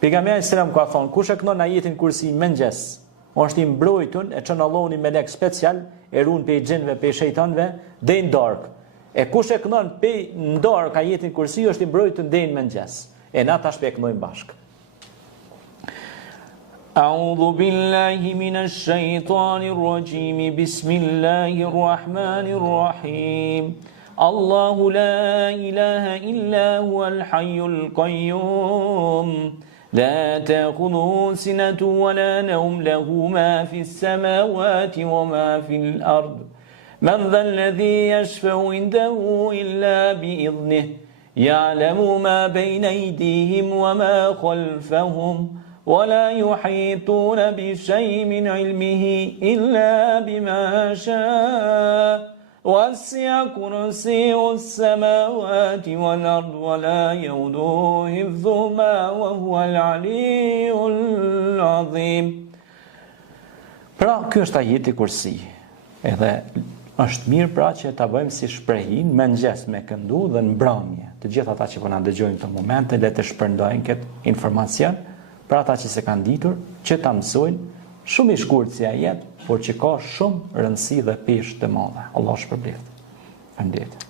Pejgamberi selam ka thonë, kush e kënon ajetin kursi mëngjes, është i mbrojtur, e çon Allahu një melek special, e ruan pe xhenve, pe shejtanëve, deri në darkë. E kush e kënon pe në darkë ajetin kursi, është i mbrojtur deri në mëngjes. E na tash pe kënojmë bashkë. أعوذ بالله من الشيطان الرجيم بسم الله الرحمن الرحيم الله لا إله إلا هو الحي القيوم لا تأخذه سنة ولا نوم له ما في السماوات وما في الأرض من ذا الذي يشفع عنده إلا بإذنه يعلم ما بين أيديهم وما خلفهم ولا يحيطون بشيء من علمه إلا بما شاء وسع كرسيه السماوات والأرض ولا يؤوده حفظهما وهو العلي العظيم. Pra, ky është ajeti kursi. Edhe është mirë pra që ta bëjmë si shprehin mëngjes me këndu dhe në mbrëmje. Të gjithë ata që po na dëgjojnë këto momente le të shpërndajnë këtë informacion. Pra ata që se kanë ditur, që ta mësojnë, shumë i shkurt si ajet, por që ka shumë rëndësi dhe peshë të madhe. Allah shpërblet. Faleminderit.